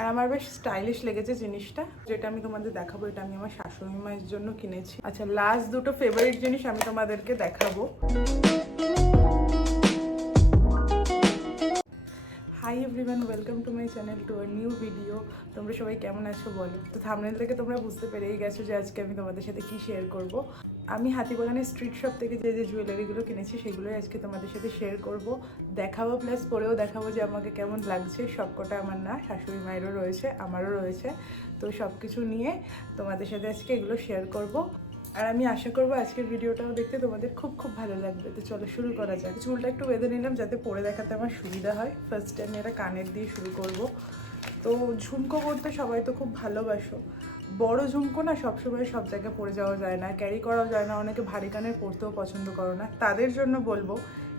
আর আমার বেশ স্টাইলিশ লেগেছে জিনিসটা, যেটা আমি তোমাদের দেখাবো। এটা আমি আমার শাশুড়ি মায়ের জন্য কিনেছি। আচ্ছা, লাস্ট দুটো ফেভারিট জিনিস আমি তোমাদেরকে দেখাবো। Hi everyone, welcome to my channel, to a new video. তোমরা সবাই কেমন আছো বলো? তো থাম্বনেল থেকে তোমরা বুঝতে পেরেই গেছো যে আজকে আমি তোমাদের সাথে কি শেয়ার করব। আমি হাতিবাগানের স্ট্রিট শপ থেকে যে যে জুয়েলারিগুলো কিনেছি সেগুলোই আজকে তোমাদের সাথে শেয়ার করব, দেখাবো, প্লাস পরেও দেখাবো যে আমাকে কেমন লাগছে। সবকটা আমার না, শাশুড়ি মায়েরও রয়েছে, আমারও রয়েছে। তো সব কিছু নিয়ে তোমাদের সাথে আজকে এগুলো শেয়ার করব। আর আমি আশা করবো আজকের ভিডিওটাও দেখতে তোমাদের খুব খুব ভালো লাগবে। তো চলো শুরু করা যাক। চুলটা একটু বেঁধে নিলাম যাতে পরে দেখাতে আমার সুবিধা হয়। ফার্স্ট টাইম এটা কানের দিয়ে শুরু করব। তো ঝুমকো পরতে সবাই তো খুব ভালোবাসো। বড় ঝুমকো না সবসময় সব জায়গায় পরে যাওয়া যায় না, ক্যারি করাও যায় না, অনেকে ভারী কানের পরতেও পছন্দ করো না। তাদের জন্য বলবো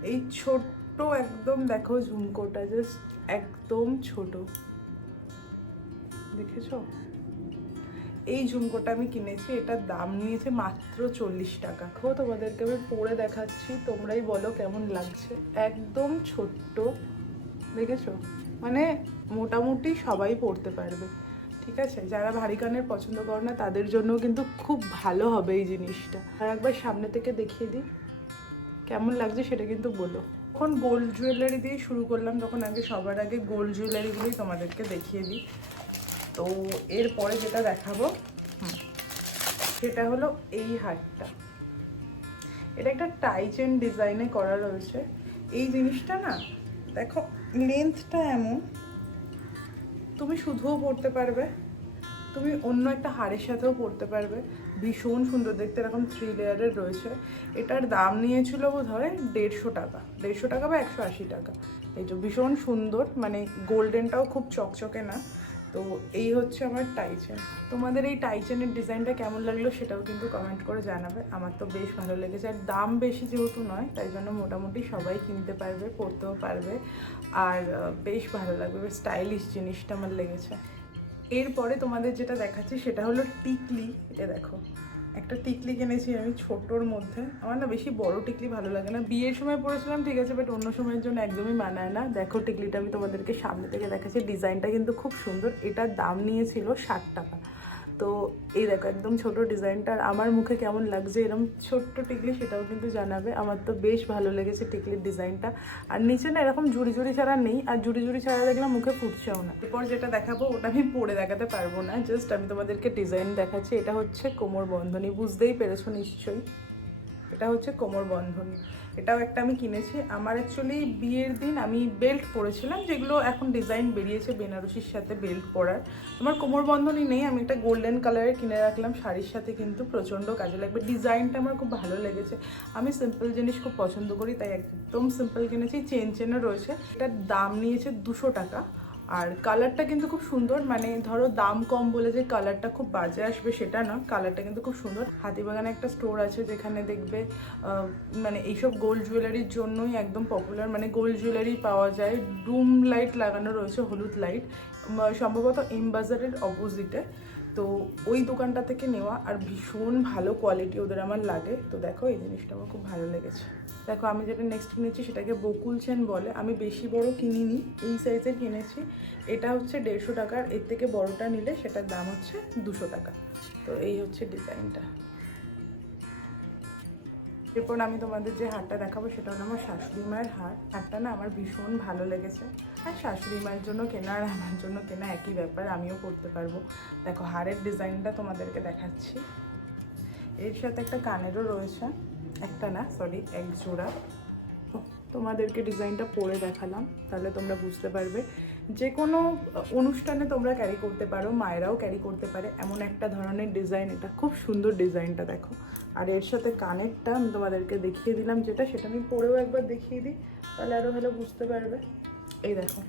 এই ছোট্ট একদম, দেখো ঝুমকোটা জাস্ট একদম ছোট, দেখেছো? এই ঝুমকোটা আমি কিনেছি, এটার দাম নিয়েছে মাত্র 40 টাকা। তোমাদেরকে আমি পরে দেখাচ্ছি, তোমরাই বলো কেমন লাগছে। একদম ছোট্ট, দেখেছো? মানে মোটামুটি সবাই পরতে পারবে, ঠিক আছে? যারা ভারী কানের পছন্দ করে না তাদের জন্য কিন্তু খুব ভালো হবে এই জিনিসটা। আর একবার সামনে থেকে দেখিয়ে দিই কেমন লাগছে সেটা কিন্তু বলো। যখন গোল্ড জুয়েলারি দিয়ে শুরু করলাম তখন সবার আগে গোল্ড জুয়েলারিগুলোই তোমাদেরকে দেখিয়ে দিই। তো এরপরে যেটা দেখাবো সেটা হলো এই হারটা। এটা একটা টাই চেন ডিজাইনে করা রয়েছে। এই জিনিসটা না, দেখো লেন্থটা এমন, তুমি শুধুও পরতে পারবে, তুমি অন্য একটা হারের সাথেও পরতে পারবে। ভীষণ সুন্দর দেখতে, এরকম 3 লেয়ারের রয়েছে। এটার দাম নিয়েছিল বোধহয় 150 টাকা, 150 টাকা বা 180 টাকা। এই তো ভীষণ সুন্দর, মানে গোল্ডেনটাও খুব চকচকে না। তো এই হচ্ছে আমার টাই চেন। তোমাদের এই টাই চেনের ডিজাইনটা কেমন লাগলো সেটাও কিন্তু কমেন্ট করে জানাবে। আমার তো বেশ ভালো লেগেছে, আর দাম বেশি যেহেতু নয় তাই জন্য মোটামুটি সবাই কিনতে পারবে, পরতেও পারবে, আর বেশ ভালো লাগবে, বেশ স্টাইলিশ জিনিসটা আমার লেগেছে। এরপরে তোমাদের যেটা দেখাচ্ছি সেটা হলো টিকলি। এটা দেখো, একটা টিকলি কিনেছি আমি ছোটোর মধ্যে। আমার না বেশি বড় টিকলি ভালো লাগে না, বিয়ের সময় পরেছিলাম ঠিক আছে, বাট অন্য সময়ের জন্য একদমই মানায় না। দেখো টিকলিটা আমি তোমাদেরকে সামনে থেকে দেখাচ্ছি, ডিজাইনটা কিন্তু খুব সুন্দর। এটার দাম নিয়েছিল 60 টাকা। তো এই দেখো একদম ছোট ডিজাইনটা, আমার মুখে কেমন লাগছে এরকম ছোট্ট টিকলি সেটাও কিন্তু জানাবে। আমার তো বেশ ভালো লেগেছে টিকলির ডিজাইনটা। আর নিচে না এরকম ঝুড়ি ঝুড়ি ছাড়া নেই, আর ঝুড়ি ঝুড়ি ছাড়া দেখলাম মুখে ফুটছেও না। এরপর যেটা দেখাবো ওটা আমি পরে দেখাতে পারবো না, জাস্ট আমি তোমাদেরকে ডিজাইন দেখাচ্ছি। এটা হচ্ছে কোমর বন্ধনী, বুঝতেই পেরেছো নিশ্চয়ই, এটা হচ্ছে কোমর বন্ধনী। এটাও একটা আমি কিনেছি। আমার অ্যাকচুয়ালি বিয়ের দিন আমি বেল্ট পরেছিলাম, যেগুলো এখন ডিজাইন বেরিয়েছে বেনারসির সাথে বেল্ট পরার। আমার কোমর বন্ধনী নেই, আমি একটা গোল্ডেন কালারের কিনে রাখলাম, শাড়ির সাথে কিন্তু প্রচণ্ড কাজে লাগবে। ডিজাইনটা আমার খুব ভালো লেগেছে, আমি সিম্পল জিনিস খুব পছন্দ করি, তাই একদম সিম্পল কিনেছি। চেন চেনও রয়েছে। এটার দাম নিয়েছে 200 টাকা। আর কালারটা কিন্তু খুব সুন্দর, মানে ধরো দাম কম বলে যে কালারটা খুব বাজে আসবে সেটা না, কালারটা কিন্তু খুব সুন্দর। হাতিবাগানে একটা স্টোর আছে যেখানে দেখবে মানে এইসব গোল্ড জুয়েলারির জন্যই একদম পপুলার, মানে গোল্ড জুয়েলারি পাওয়া যায়। ডুম লাইট লাগানো রয়েছে, হলুদ লাইট, সম্ভবত এম বাজারের অপোজিটে। তো ওই দোকানটা থেকে নেওয়া, আর ভীষণ ভালো কোয়ালিটি ওদের আমার লাগে। তো দেখো এই জিনিসটা আমার খুব ভালো লেগেছে। দেখো আমি যেটা নেক্সট কিনেছি সেটাকে বকুল চেন বলে। আমি বেশি বড় কিনিনি, এই সাইজের কিনেছি। এটা হচ্ছে 150 টাকার, এর থেকে বড়টা নিলে সেটার দাম হচ্ছে 200 টাকা। তো এই হচ্ছে ডিজাইনটা। এরপর আমি তোমাদের যে হারটা দেখাবো সেটা হলো আমার শাশুড়ি মায়ের হার। হারটা না আমার ভীষণ ভালো লেগেছে, আর শাশুড়ি মায়ের জন্য কেনা আর আমার জন্য কেনা একই ব্যাপার, আমিও করতে পারবো। দেখো হারের ডিজাইনটা তোমাদেরকে দেখাচ্ছি। এর সাথে একটা কানেরও রয়েছে, একটা না সরি, এক জোড়া। তোমাদেরকে ডিজাইনটা পরে দেখালাম, তাহলে তোমরা বুঝতে পারবে। যে কোনো অনুষ্ঠানে তোমরা ক্যারি করতে পারো, মায়েরাও ক্যারি করতে পারে, এমন একটা ধরনের ডিজাইন। এটা খুব সুন্দর ডিজাইনটা দেখো। আর এর সাথে কানেরটা আমি তোমাদেরকে দেখিয়ে দিলাম, যেটা সেটা আমি পরেও একবার দেখিয়ে দিই, তাহলে আরও ভালো বুঝতে পারবে। এই দেখো,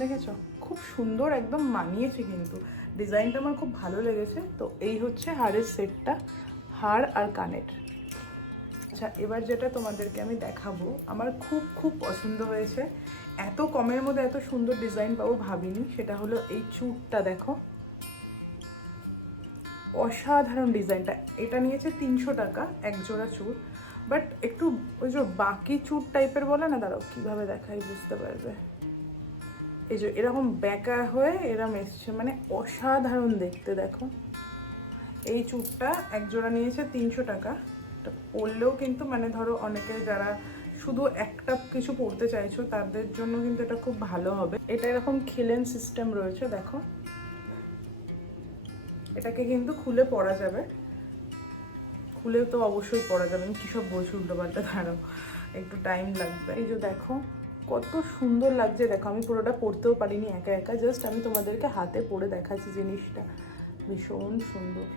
দেখেছো? খুব সুন্দর, একদম মানিয়েছে কিন্তু। ডিজাইনটা আমার খুব ভালো লেগেছে। তো এই হচ্ছে হারের সেটটা, হার আর কানের। আচ্ছা, এবার যেটা তোমাদেরকে আমি দেখাবো আমার খুব খুব পছন্দ হয়েছে, এত কমের মধ্যে এত সুন্দর ডিজাইন পাবো ভাবিনি। সেটা হলো এই চুড়টা, দেখো অসাধারণ ডিজাইনটা। এটা নিয়েছে 300 টাকা এক জোড়া চুড়, বাট একটু ওই যে বাকি চুড় টাইপের বলে না, দাঁড়াও কীভাবে দেখাই বুঝতে পারবে। এই যে এরকম বেঁকা হয়ে এরকম এসছে, মানে অসাধারণ দেখতে। দেখো এই চুড়টা এক জোড়া নিয়েছে 300 টাকা। এটা পরলেও কিন্তু মানে ধরো অনেকে যারা শুধু একটা কিছু পরতে চাইছো তাদের জন্য কিন্তু এটা খুব ভালো হবে। এটা এরকম খিলেন সিস্টেম রয়েছে, দেখো এটাকে কিন্তু খুলে পরা যাবে, খুলে তো অবশ্যই পরা যাবে। আমি কী সব বলছি উল্টোপাল্টা, দাঁড়াও একটু টাইম লাগবে। এই যে দেখো কত সুন্দর লাগছে, দেখো আমি পুরোটা পরতেও পারিনি একা একা, জাস্ট আমি তোমাদেরকে হাতে পরে দেখাচ্ছি জিনিসটা। ভীষণ সুন্দর,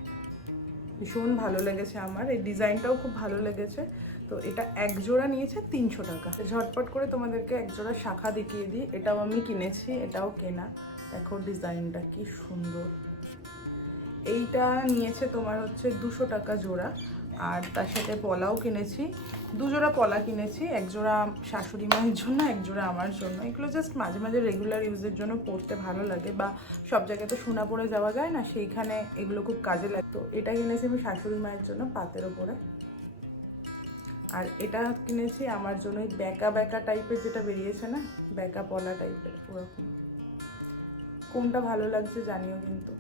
ভীষণ ভালো লেগেছে আমার, এই ডিজাইনটাও খুব ভালো লেগেছে। তো এটা এক জোড়া নিয়েছে 300 টাকা। ঝটপট করে তোমাদেরকে এক জোড়া শাখা দেখিয়ে দিই, এটাও আমি কিনেছি, এটাও কেনা। দেখো ডিজাইনটা কি সুন্দর। এইটা নিয়েছে তোমার হচ্ছে 200 টাকা জোড়া, আর তার সাথে পলাও কিনেছি, 2 জোড়া পলা কিনেছি, এক জোড়া শাশুড়ি মায়ের জন্য, এক জোড়া আমার জন্য। এগুলো জাস্ট মাঝে মাঝে রেগুলার ইউজের জন্য পরতে ভালো লাগে, বা সব জায়গায় তো সোনা পরে যাওয়া যায় না, সেইখানে এগুলো খুব কাজে লাগে। তো এটা কিনেছি আমি শাশুড়ি মায়ের জন্য পাতের ওপরে, আর এটা কিনেছি আমার জন্য ওই ব্যাকা ব্যাকা টাইপের যেটা বেরিয়েছে না, ব্যাকা পলা টাইপের, ওরকম। কোনটা ভালো লাগছে জানিও কিন্তু।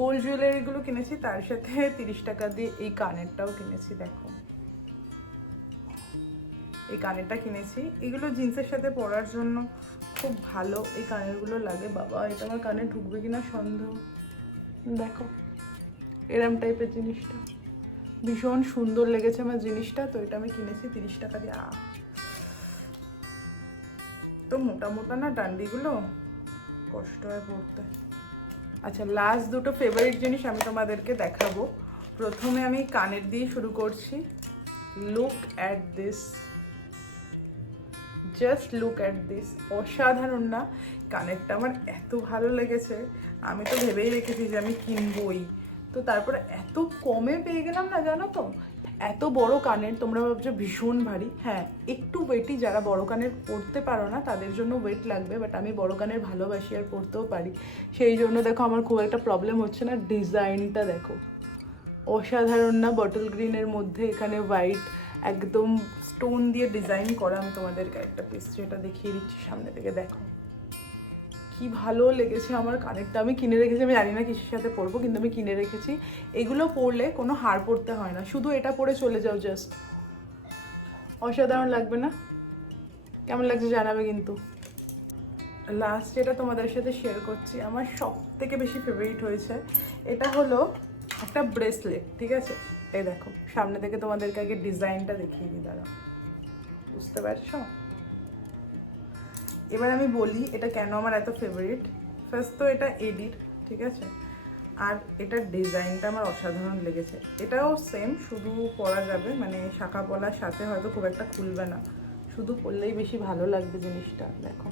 গোল্ড জুয়েলারিগুলো কিনেছি, তার সাথে 30 টাকা দিয়ে এই কানেরটাও কিনেছি। দেখো এই কানেরটা কিনেছি, এগুলো জিন্সের সাথে পরার জন্য খুব ভালো এই কানেরগুলো লাগে। বাবা এটা আমার কানে ঢুকবে কিনা সন্দেহ। দেখো এরম টাইপের জিনিসটা ভীষণ সুন্দর লেগেছে আমার জিনিসটা, তো এটা আমি কিনেছি 30 টাকা দিয়ে। তো মোটা মোটা না ডান্ডিগুলো, কষ্ট হয় পড়তে। আচ্ছা লাস্ট দুটো ফেভারিট জিনিস আমি তোমাদেরকে দেখাবো। প্রথমে আমি কানের দিয়ে শুরু করছি। Look at this, just look at this, অসাধারণ না? কানেরটা আমার এত ভালো লেগেছে, আমি তো ভেবেই রেখেছি যে আমি কিনবই, তো তারপরে এত কমে পেয়ে গেলাম না, জানো তো। এত বড় কানের, তোমরা ভাবছো ভীষণ ভারী, হ্যাঁ একটু ওয়েটই, যারা বড় কানের পরতে পারো না তাদের জন্য ওয়েট লাগবে, বাট আমি বড় কানের ভালোবাসি আর পরতেও পারি, সেই জন্য দেখো আমার খুব একটা প্রবলেম হচ্ছে না। ডিজাইনটা দেখো অসাধারণ না? বটল গ্রিনের মধ্যে এখানে হোয়াইট একদম স্টোন দিয়ে ডিজাইন করা। আমি তোমাদেরকে একটা পিস যেটা দেখিয়ে দিচ্ছি সামনে থেকে, দেখো কি ভালো লেগেছে আমার কানেরটা। আমি কিনে রেখেছি, আমি জানি না কিসের সাথে পরবো, কিন্তু আমি কিনে রেখেছি। এগুলো পরলে কোনো হার পরতে হয় না, শুধু এটা পরে চলে যাও, জাস্ট অসাধারণ লাগবে না? কেমন লাগছে জানাবে কিন্তু। লাস্ট যেটা তোমাদের সাথে শেয়ার করছি, আমার সব থেকে বেশি ফেভারিট হয়েছে, এটা হলো একটা ব্রেসলেট, ঠিক আছে? এই দেখো সামনে থেকে তোমাদেরকে আগে ডিজাইনটা দেখিয়ে দিই, দাঁড়াও, বুঝতে পারছো? এবার আমি বলি এটা কেন আমার এত ফেভারিট। ফার্স্ট তো এটা এডিট, ঠিক আছে, আর এটার ডিজাইনটা আমার অসাধারণ লেগেছে। এটাও সেম, শুধু পরা যাবে, মানে শাখা পলার সাথে হয়তো খুব একটা খুলবে না, শুধু পরলেই বেশি ভালো লাগবে জিনিসটা। দেখো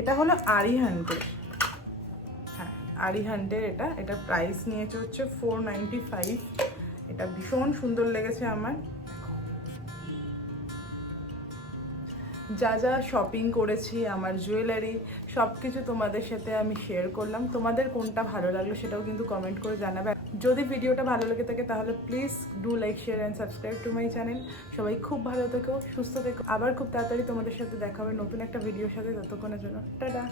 এটা হলো আরিহান্টের, হ্যাঁ আরিহান্টের এটা, এটার প্রাইস নিয়েছে হচ্ছে 495। এটা ভীষণ সুন্দর লেগেছে আমার। যা যা শপিং করেছি, আমার জুয়েলারি, সব কিছু তোমাদের সাথে আমি শেয়ার করলাম। তোমাদের কোনটা ভালো লাগলো সেটাও কিন্তু কমেন্ট করে জানাবে। যদি ভিডিওটা ভালো লেগে থাকে তাহলে please do like, share and subscribe to my channel. সবাই খুব ভালো থেকো, সুস্থ থেকো, আবার খুব তাড়াতাড়ি তোমাদের সাথে দেখা হবে নতুন একটা ভিডিওর সাথে। ততক্ষণের জন্য টাটা।